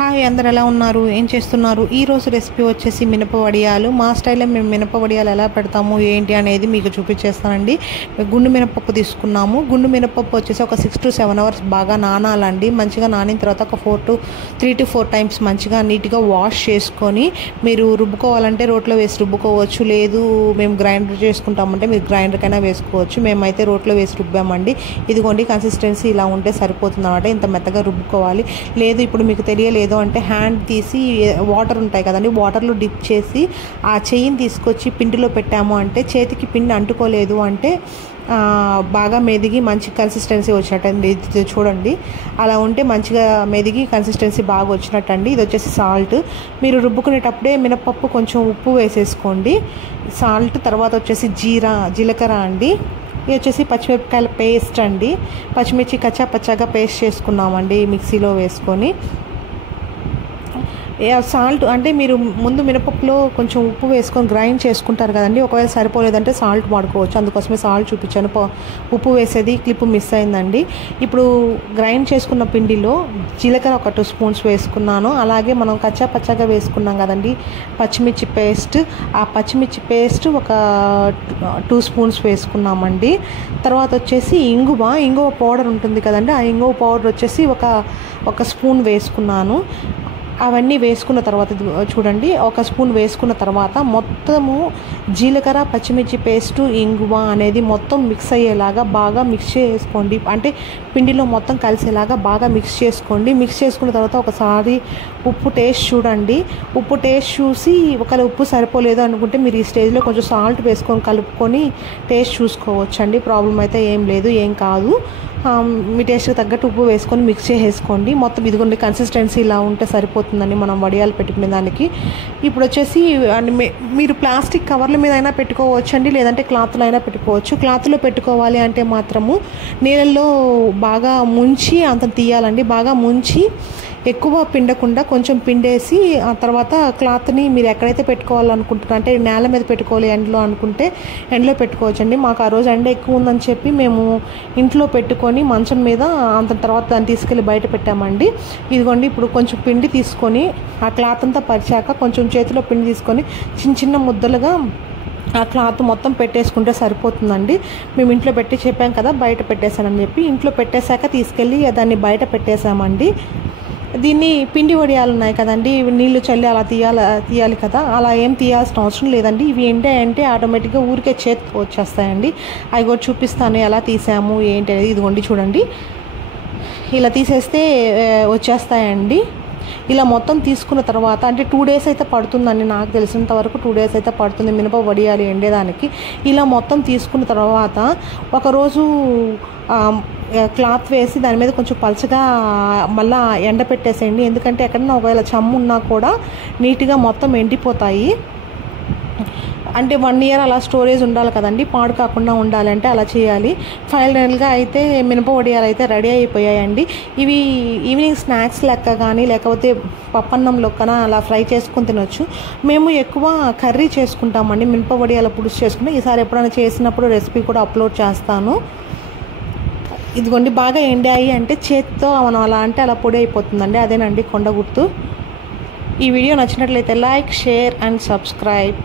Hi అందరు ఎలా ఉన్నారు, ఏం చేస్తున్నారు? ఈరోజు రెసిపీ వచ్చేసి మినప వడియాలు. మా స్టైల్లో మేము మినప వడియాలు ఎలా పెడతాము ఏంటి అనేది మీకు చూపించేస్తానండి. గుండు మినపప్పు తీసుకున్నాము. గుండు మినపప్పు వచ్చేసి ఒక 6 to 7 hours బాగా నానాలండి. మంచిగా నానిన తర్వాత ఒక 3 to 4 times మంచిగా నీట్గా వాష్ చేసుకొని మీరు రుబ్బుకోవాలంటే రోట్లో వేసి రుబ్బుకోవచ్చు, లేదు మేము గ్రైండర్ చేసుకుంటామంటే మీరు గ్రైండర్కైనా వేసుకోవచ్చు. మేమైతే రోట్లో వేసి రుబ్బామండి. ఇదిగోండి కన్సిస్టెన్సీ ఇలా ఉంటే సరిపోతుంది అన్నమాట. ఇంత మెత్తగా రుబ్బుకోవాలి. లేదు ఇప్పుడు మీకు తెలియలేదు అంటే హ్యాండ్ తీసి వాటర్ ఉంటాయి కదండి, వాటర్లో డిప్ చేసి ఆ చెయ్యిని తీసుకొచ్చి పిండిలో పెట్టాము అంటే చేతికి పిండి అంటుకోలేదు అంటే బాగా మెదిగి మంచి కన్సిస్టెన్సీ వచ్చినట్టండి. ఇది చూడండి, అలా ఉంటే మంచిగా మెదిగి కన్సిస్టెన్సీ బాగా వచ్చినట్టండి. ఇది వచ్చేసి సాల్ట్. మీరు రుబ్బుకునేటప్పుడే మినపప్పు కొంచెం ఉప్పు వేసేసుకోండి, సాల్ట్. తర్వాత వచ్చేసి జీలకర్ర అండి. ఇది వచ్చేసి పచ్చిమిరపకాయల పేస్ట్ అండి. పచ్చిమిర్చి కచ్చా పచ్చాగా పేస్ట్ చేసుకున్నామండి మిక్సీలో వేసుకొని. సాల్ట్ అంటే మీరు ముందు మినపప్పులో కొంచెం ఉప్పు వేసుకొని గ్రైండ్ చేసుకుంటారు కదండి, ఒకవేళ సరిపోలేదంటే సాల్ట్ వాడుకోవచ్చు. అందుకోసమే సాల్ట్ చూపించాను. ఉప్పు వేసేది క్లిప్ మిస్ అయిందండి. ఇప్పుడు గ్రైండ్ చేసుకున్న పిండిలో జీలకర్ర ఒక 2 spoons వేసుకున్నాను. అలాగే మనం కచ్చా పచ్చాగా వేసుకున్నాం కదండి పచ్చిమిర్చి పేస్ట్, ఆ పచ్చిమిర్చి పేస్ట్ ఒక 2 spoons వేసుకున్నామండి. తర్వాత వచ్చేసి ఇంగువ పౌడర్ ఉంటుంది కదండి, ఆ ఇంగువ పౌడర్ వచ్చేసి ఒక స్పూన్ వేసుకున్నాను. అవన్నీ వేసుకున్న తర్వాత చూడండి, ఒక స్పూన్ వేసుకున్న తర్వాత మొత్తము జీలకర్ర పచ్చిమిర్చి పేస్టు ఇంగువ అనేది మొత్తం మిక్స్ అయ్యేలాగా బాగా మిక్స్ చేసుకోండి. అంటే పిండిలో మొత్తం కలిసేలాగా బాగా మిక్స్ చేసుకోండి. మిక్స్ చేసుకున్న తర్వాత ఒకసారి ఉప్పు టేస్ట్ చూడండి. ఉప్పు టేస్ట్ చూసి ఒకవేళ ఉప్పు సరిపోలేదు అనుకుంటే మీరు ఈ స్టేజ్లో కొంచెం సాల్ట్ వేసుకొని కలుపుకొని టేస్ట్ చూసుకోవచ్చండి. ప్రాబ్లం అయితే ఏం లేదు, ఏం కాదు. మీ టేస్ట్కి తగ్గట్టు ఉప్పు వేసుకొని మిక్స్ చేసేసుకోండి. మొత్తం ఇదిగోండి కన్సిస్టెన్సీ ఇలా ఉంటే సరిపోతుందండి మనం వడియాలు పెట్టుకునే దానికి. ఇప్పుడు వచ్చేసి మీరు ప్లాస్టిక్ కవర్ల మీద అయినా పెట్టుకోవచ్చు అండి, లేదంటే క్లాత్లో అయినా పెట్టుకోవచ్చు. క్లాత్లో పెట్టుకోవాలి అంటే మాత్రము నీళ్ళల్లో బాగా ముంచి అంత తీయాలండి. బాగా ముంచి ఎక్కువ పిండకుండా కొంచెం పిండేసి ఆ తర్వాత క్లాత్ని మీరు ఎక్కడైతే పెట్టుకోవాలనుకుంటున్నారు అంటే నేల మీద పెట్టుకోవాలి ఎండలో అనుకుంటే ఎండలో పెట్టుకోవచ్చండి. మాకు ఆ రోజు ఎండ ఎక్కువ ఉందని చెప్పి మేము ఇంట్లో పెట్టుకొని మంచం మీద అంత తర్వాత దాన్ని తీసుకెళ్ళి బయట పెట్టామండి. ఇదిగోండి ఇప్పుడు కొంచెం పిండి తీసుకొని ఆ క్లాత్ అంతా పరిచాక కొంచెం చేతిలో పిండి తీసుకొని చిన్న చిన్న ముద్దలుగా ఆ క్లాత్ మొత్తం పెట్టేసుకుంటే సరిపోతుందండి. మేము ఇంట్లో పెట్టి చెప్పాం కదా బయట పెట్టేశానని చెప్పి, ఇంట్లో పెట్టేశాక తీసుకెళ్ళి దాన్ని బయట పెట్టేశామండి. దీన్ని పిండి వడియాలు ఉన్నాయి కదండి, నీళ్లు చల్లి అలా తీయాలి కదా, అలా ఏం తీయాల్సిన అవసరం లేదండి. ఇవి ఏంటంటే ఆటోమేటిక్గా ఊరికే చేతికి వచ్చేస్తాయండి. అవి కూడా చూపిస్తాను ఎలా తీసాము ఏంటి అనేది. ఇదిగోండి చూడండి, ఇలా తీసేస్తే వచ్చేస్తాయండి. ఇలా మొత్తం తీసుకున్న తర్వాత అంటే 2 days అయితే పడుతుందండి, నాకు తెలిసినంత వరకు 2 days అయితే పడుతుంది మినప వడియాలు ఎండేదానికి. ఇలా మొత్తం తీసుకున్న తర్వాత ఒకరోజు క్లాత్ వేసి దాని మీద కొంచెం పలచగా మళ్ళీ ఎండ పెట్టేసేయండి. ఎందుకంటే ఎక్కడన్నా ఒకవేళ చెమ్ము ఉన్నా కూడా నీట్గా మొత్తం ఎండిపోతాయి. అంటే 1 year అలా స్టోరేజ్ ఉండాలి కదండి, పాడు కాకుండా ఉండాలంటే అలా చేయాలి. ఫైనల్గా అయితే మినప వడియాలు అయితే రెడీ అయిపోయాయండి. ఇవి ఈవినింగ్ స్నాక్స్ లెక్క కానీ లేకపోతే పప్పన్నంలో కన్నా అలా ఫ్రై చేసుకొని తినొచ్చు. మేము ఎక్కువ కర్రీ చేసుకుంటామండి, మినప వడియాల పులుసు చేసుకుంటాం. ఈసారి ఎప్పుడైనా చేసినప్పుడు రెసిపీ కూడా అప్లోడ్ చేస్తాను. ఇదిగోండి బాగా ఎండాయి అంటే చేతితో మనం అలా అంటే అలా పొడి అయిపోతుందండి, అదేనండి కొండ గుర్తు. ఈ వీడియో నచ్చినట్లయితే లైక్, షేర్ అండ్ సబ్స్క్రైబ్.